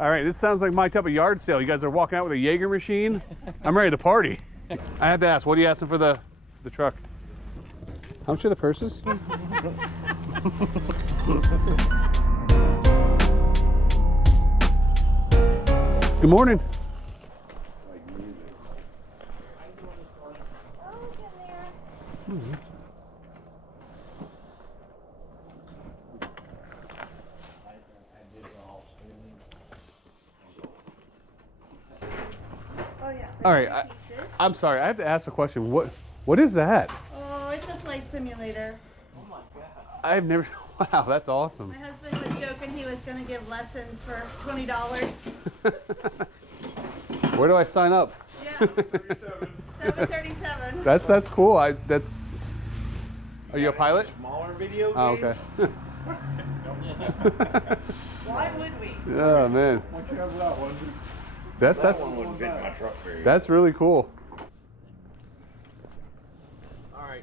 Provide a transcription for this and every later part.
All right, this sounds like my type of yard sale. You guys are walking out with a Jager machine. I'm ready to party. I have to ask, what are you asking for the truck? How much are the purses? Good morning. All right, I'm sorry. I have to ask a question. What is that? Oh, it's a flight simulator. Oh my god. I've never. Wow, that's awesome. My husband was joking he was going to give lessons for $20. Where do I sign up? Yeah. $7.37. That's cool. Are you a pilot? Smaller video game? Oh, okay. Why would we? Oh man. Once you have that one. That's one wouldn't fit in my truck very well. That's really cool. Alright.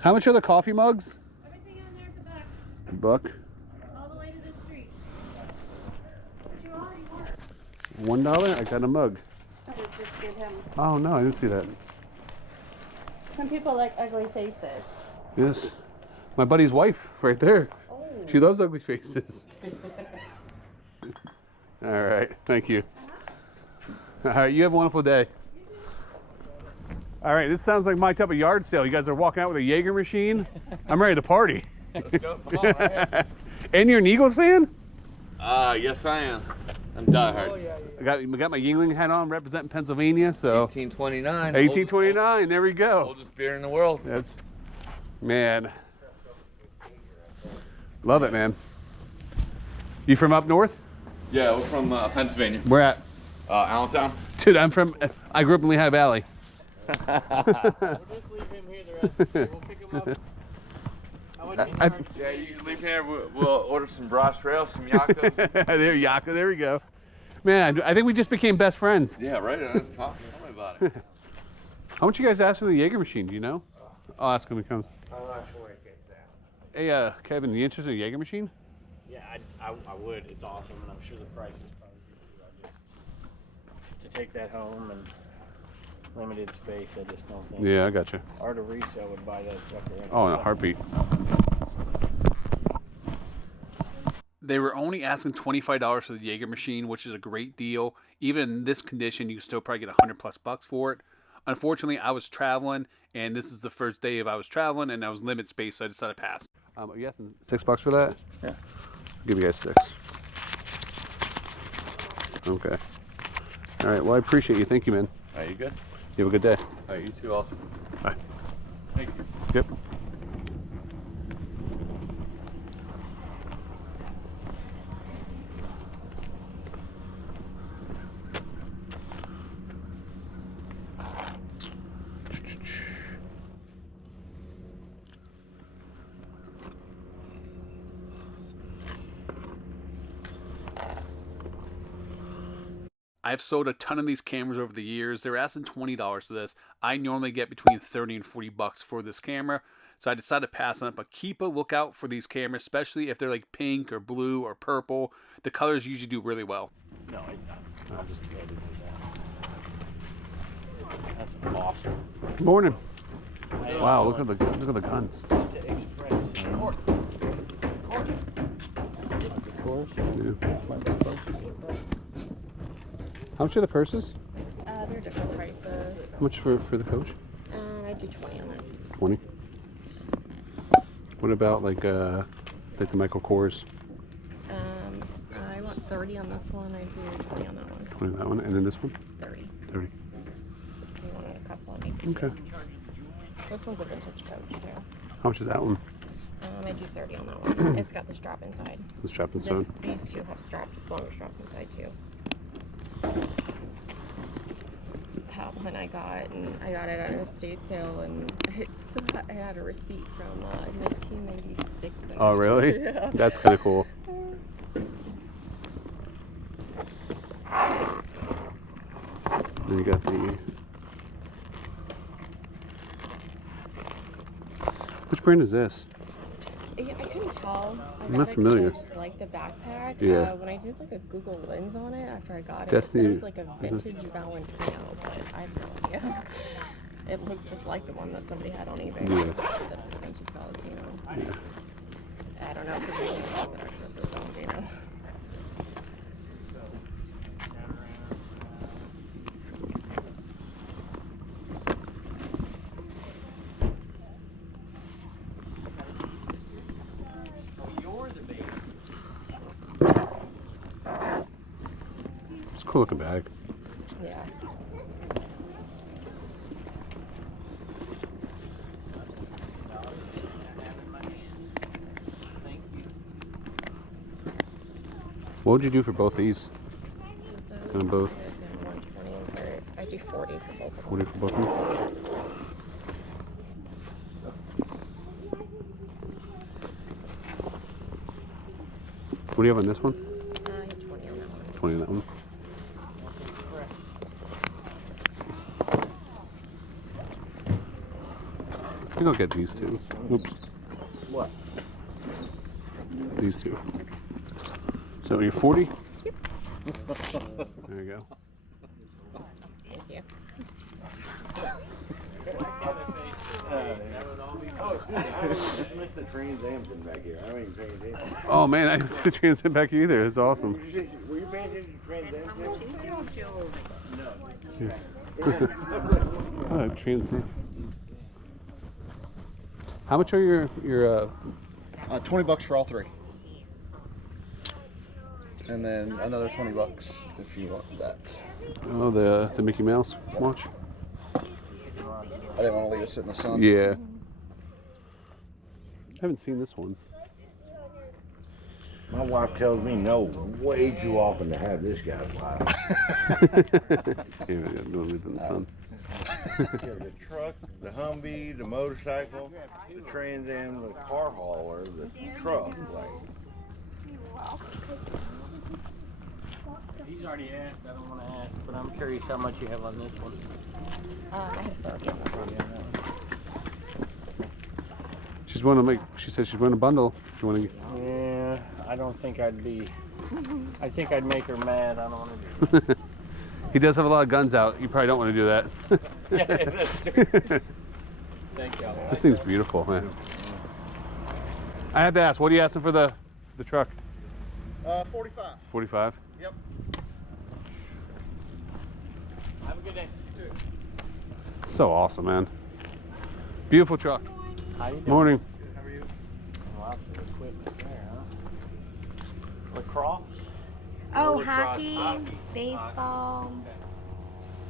How much are the coffee mugs? Everything on there's a $1. all the way to the street. But you already were. $1? I got a mug. I would just give him. Oh no, I didn't see that. Some people like ugly faces. Yes. My buddy's wife right there. Oh. She loves ugly faces. All right, thank you. All right, you have a wonderful day. All right, this sounds like my type of yard sale. You guys are walking out with a Jager machine. I'm ready to party. Let's go. Come on, right here. And you're an Eagles fan? Yes, I am. I'm diehard. I got my Yingling hat on, representing Pennsylvania. So 1829. 1829. There we go. Oldest beer in the world. That's, man. Love it, man. You from up north? Yeah, we're from Pennsylvania. Where at? Allentown. Dude, I grew up in Lehigh Valley. We'll just leave him here the rest of the day. We'll pick him up. Yeah, you can leave here. We'll order some brass rails, some yakko. There we go. Man, I think we just became best friends. Yeah, right. Tell me about it. How much you guys ask for the Jager machine? Do you know? I'll ask him when he comes. I'm not sure it gets that. Hey, Kevin, you interested in a Jager machine? Yeah, I would. It's awesome, and I'm sure the price is probably good. To take that home and limited space, I just don't think. Yeah, I got you. Art of Resale would buy that sucker. Oh, in a heartbeat. They were only asking $25 for the Jager machine, which is a great deal. Even in this condition, you can still probably get $100+ for it. Unfortunately, I was traveling, and this is the first day I was traveling, and I was limited space, so I decided to pass. Are you asking $6 for that? Yeah. I'll give you guys 6. Okay. All right. Well, I appreciate you. Thank you, man. Are you good? You have a good day. All right, you too. Also. Bye. Thank you. Yep. I've sold a ton of these cameras over the years. They're asking $20 for this. I normally get between $30 and $40 for this camera, so I decided to pass on it. But keep a lookout for these cameras, especially if they're like pink or blue or purple. The colors usually do really well. No, I'll just go do that. That's awesome. Good morning. Wow, look at the guns. To Express. Yeah. How much are the purses? They're different prices. How much for the coach? I do 20 on it. 20. What about like the Michael Kors? I want 30 on this one. I do 20 on that one. 20 on that one, and then this one? 30. 30. You wanted a couple on each. Okay. This one's a vintage coach too. How much is that one? I do 30 on that one. It's got the strap inside. The strap inside. These two have straps, longer straps inside too. That one I got it at an estate sale, and it had a receipt from 1996. Oh, really? Yeah. That's kind of cool. Then you got the... Which brand is this? Yeah, I couldn't tell. I'm not familiar. I just like the backpack. Yeah. When I did like a Google Lens on it after I got it, That's it said it the- was like a vintage Valentino, but I have no idea. It looked just like the one that somebody had on eBay. Yeah. It said it was vintage Valentino. Yeah. I don't know, because I didn't know that actually says Valentino. It's a cool looking bag. Yeah. What would you do for both these? Kind of both. 120 and 30. I'd do 40 for both of them. 40 for both of them. What do you have on this one? I had 20 on that one. 20 on that one. I think I'll get these two. Oops. What? These two. So you're 40? Yep. There you go. Thank you. Missed the Trans Am's back here. I ain't paying attention. Oh man, I didn't see the transit back either. It's awesome. Were you paying attention to Trans Am's? Oh, transit. How much are your 20 bucks for all three. And then another 20 bucks if you want that. oh the Mickey Mouse watch? I didn't want to leave it sit in the sun. Yeah. I haven't seen this one. My wife tells me no way too often to have this guy's life. Yeah, we got no leave in the sun. The truck, the Humvee, the motorcycle, the Trans Am, the car hauler, the truck. Like, He's already asked. I don't want to ask, but I'm curious how much you have on this one. I have 30 on this one. She's wanting to make. She said she's wanting a bundle. You want to? Yeah, I don't think I'd be. I think I'd make her mad. I don't want to do that. He does have a lot of guns out. You probably don't want to do that. Yeah, that's true. Thank y'all. This thing's beautiful, man. I had to ask. What are you asking for the truck? 45. 45. Yep. Have a good day. So awesome, man. Beautiful truck. How you doing? Morning. How are you? Lots of equipment there, huh? Lacrosse? Oh, Lacrosse. hockey, baseball.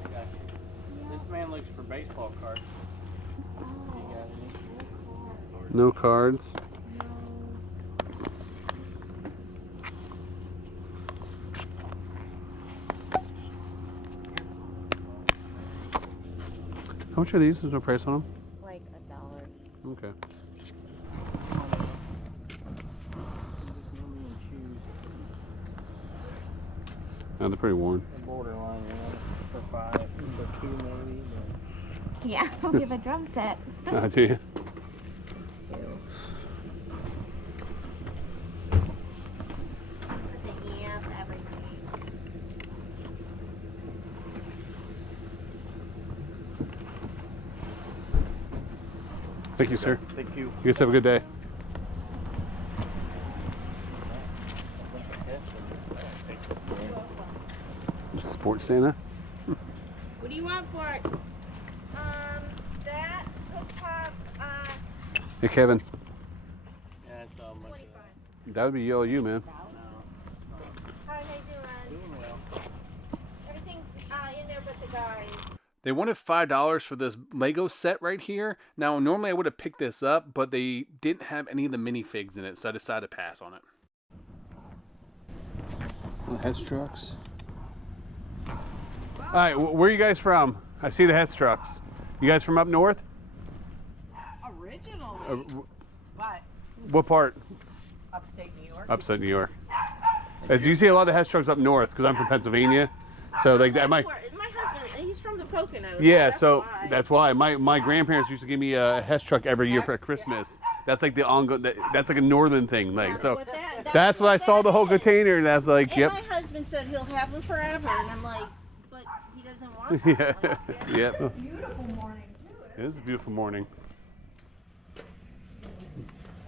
Okay. Gotcha. This man looks for baseball cards. You got any? No cards. How much are these? There's no price on them? Like $1. Okay. Oh, they're pretty worn. The borderline, you know, for 5, for 2 maybe. Yeah, I'll give a drum set. Do you? Thank you, sir. Thank you. You guys have a good day. Sports Santa. What do you want for it? That cooktop, Hey, Kevin. Yeah, it's all much. 25. That would be you, man. How are they doing? Doing well. Everything's in there but the guys. They wanted $5 for this Lego set right here. Now, normally I would have picked this up, but they didn't have any of the minifigs in it, so I decided to pass on it. Head trucks. All right, where are you guys from? I see the Hess trucks. You guys from up north? Originally, but What part? upstate New York. Upstate New York. As you see a lot of the Hess trucks up north, because I'm from Pennsylvania. So like that might. My husband, he's from the Poconos. Yeah, that's so why. that's why my grandparents used to give me a Hess truck every year for Christmas. That's like the ongoing. That's like a northern thing. Like That's so. what that- That's what I saw the whole that is. container. And I was like, And yep. my husband said he'll have them forever, and I'm like, but he doesn't want Yeah. them. Like, Yep. Beautiful morning too. It is a beautiful morning.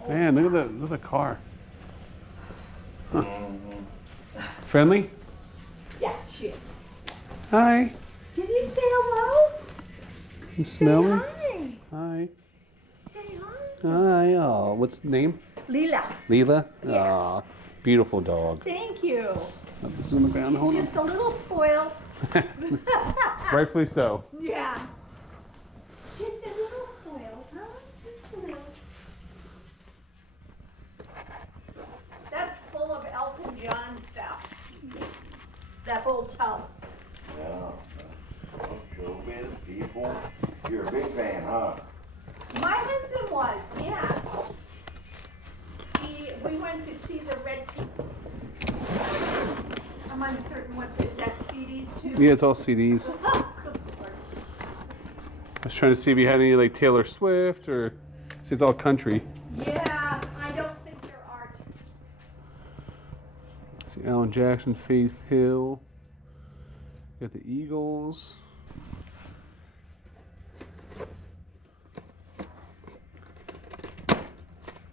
Man, look at the car. Huh. Friendly? Yeah, she is. Hi. Can you say hello? You smell me? Hi. Hi. Say hi. Hi. Oh, what's the name? Leela. Leela? Yeah. Aw, beautiful dog. Thank you. Oh, this is on the ground. Hold on. Just a little spoiled. Rightfully so. Yeah. Just a little spoiled, huh? Just a little. That's full of Elton John stuff. That whole tub. Yeah. Showbiz people. You're a big fan, huh? My husband was, yes. We went to see the Red People. I'm uncertain what's it, that CDs too? Yeah, it's all CDs. Good Lord. I was trying to see if you had any like Taylor Swift or see it's all country. Yeah, I don't think there are. See Alan Jackson, Faith Hill. Got the Eagles.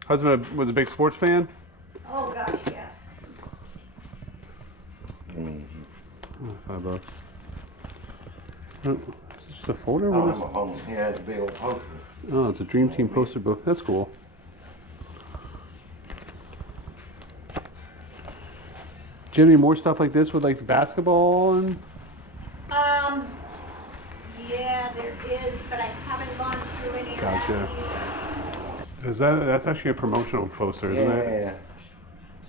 Husband was a big sports fan. Oh gosh, yes. Oh, $5. Oh, is this just a folder? Oh, What I'm is- a home. Yeah, it's a big old poster. Oh, it's a Dream Team poster book. That's cool. Do you have any more stuff like this with like the basketball and? Yeah, there is, but I haven't gone through any of that. Gotcha. Is that's actually a promotional poster, isn't it?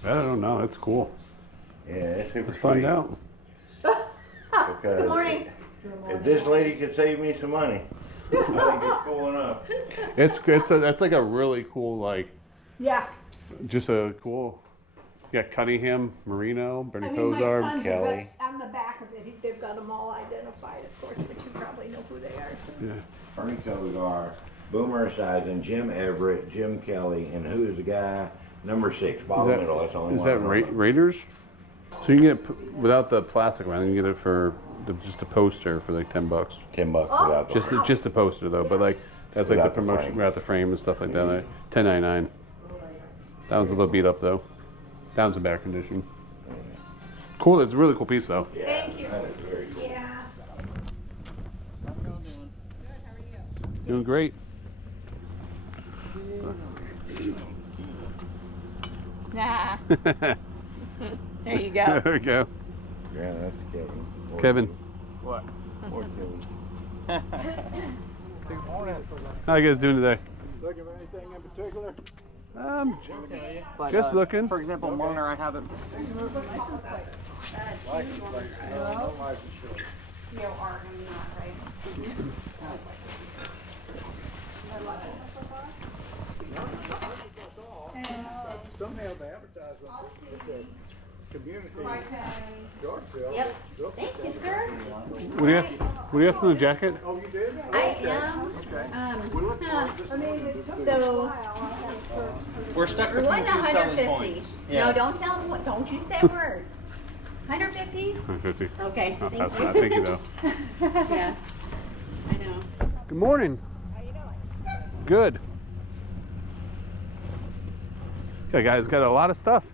Yeah. I don't know. That's cool. Yeah, it's super Let's find sweet. out. Because Good morning. if this lady could save me some money, I think it's cool enough. That's like a really cool like Yeah. just a cool. Yeah, Cunningham, Marino, Bernie I mean, my Kosar. sons Kelly. have got, on the back of it, they've got them all identified, of course, but you probably know who they are. Yeah. Bernie Kosar, Boomer Esiason, Jim Everett, Jim Kelly, and who is the guy? Number 6, bottom middle. That's the only Is one. that I know of. Raiders? So you can get it without the plastic around. You can get it for just a poster for like $10. $10 Oh, without the Just the poster though, but like that's like Without the the promotion frame. without the frame and stuff like that. Like, $10.99. That one's a little beat up though. That one's in bad condition. Cool. It's a really cool piece though. Thank you. That is very cool. Yeah. Doing great. Nah. There There you go. we go. Yeah, that's Kevin. Or- Kevin, What? Or Kevin. how you guys doing today? Looking for anything in particular? But, Just looking. For example, Marner, I haven't. Some have advertisement that said community yard sale. Yep. Thank you, sir. What do you ask in the jacket? Oh, you did? I am. So We're stuck we're between going to two selling 150. points. No, don't tell them. Don't you say a word. 150? 150. Okay. I'll Thank pass you. that. Thank you though. Yeah. I know. Good morning. How you doing? Good. Yeah, guys, got a lot of stuff.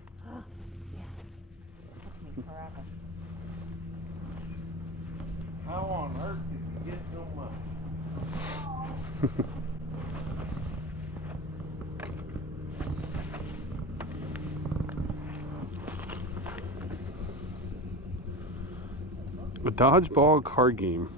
How on earth did you get so much? A dodgeball card game.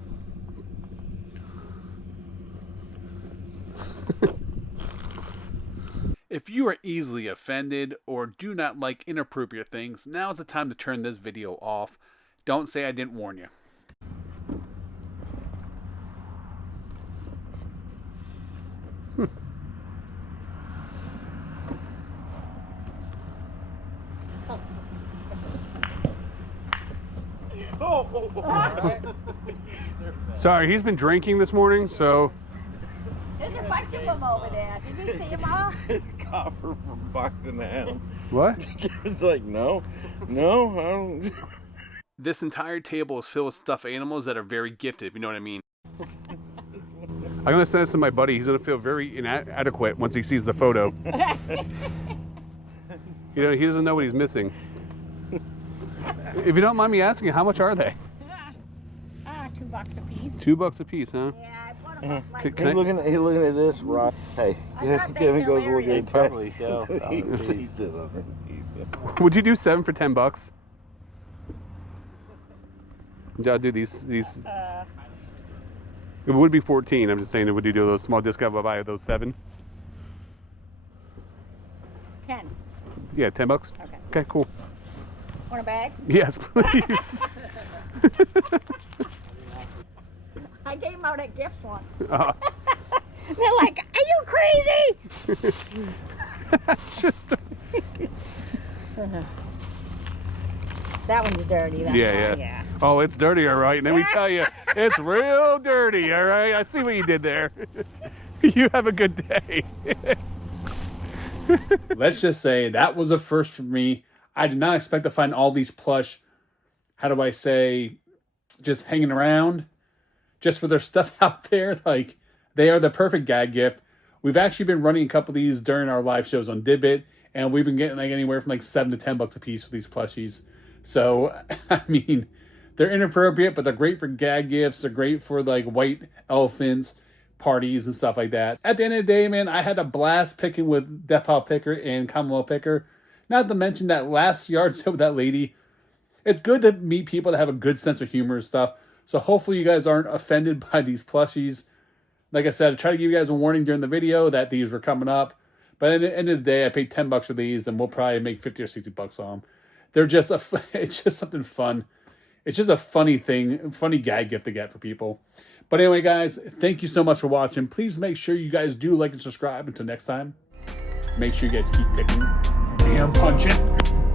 If you are easily offended or do not like inappropriate things, now is the time to turn this video off. Don't say I didn't warn you. Sorry, he's been drinking this morning, so Those are fun bunch of them over there. Did you see them all? Copper for $1.50. What? It's like, no, I don't. This entire table is filled with stuffed animals that are very gifted, if you know what I mean. I'm going to send this to my buddy. He's going to feel very inadequate once he sees the photo. You know, he doesn't know what he's missing. If you don't mind me asking, how much are they? $2 a piece. $2 a piece, huh? Yeah, I bought them like Can He's looking at this, right? Hey, Kevin goes look at it. Probably so. He sees it underneath. Would you do 7 for $10? I'll do these. It would be 14. I'm just saying, would you do those small discount by buy those 7? 10. Yeah, $10. Okay. Okay, cool. Want a bag? Yes, please. I gave them out at gifts once. Uh, They're like, are you crazy? just, That one's dirty. That's yeah. why, yeah. Oh, it's dirty, all right. And let me tell you, it's real dirty, all right. I see what you did there. You have a good day. Let's just say that was a first for me. I did not expect to find all these plush, how do I say, just hanging around, just for their stuff out there. Like, they are the perfect gag gift. We've actually been running a couple of these during our live shows on Dibdit, and we've been getting like anywhere from like $7 to $10 a piece for these plushies. So, I mean, they're inappropriate, but they're great for gag gifts. They're great for like white elephants, parties, and stuff like that. At the end of the day, man, I had a blast picking with Death Pile Picker and Commonwealth Picker. Not to mention that last yard sale with that lady. It's good to meet people that have a good sense of humor and stuff. So hopefully you guys aren't offended by these plushies. Like I said, I tried to give you guys a warning during the video that these were coming up. But at the end of the day, I paid $10 for these, and we'll probably make 50 or 60 bucks on them. They're just it's just something fun. It's just a funny thing, funny gag gift to get for people. But anyway, guys, thank you so much for watching. Please make sure you guys do like and subscribe. Until next time, make sure you guys keep picking and punching.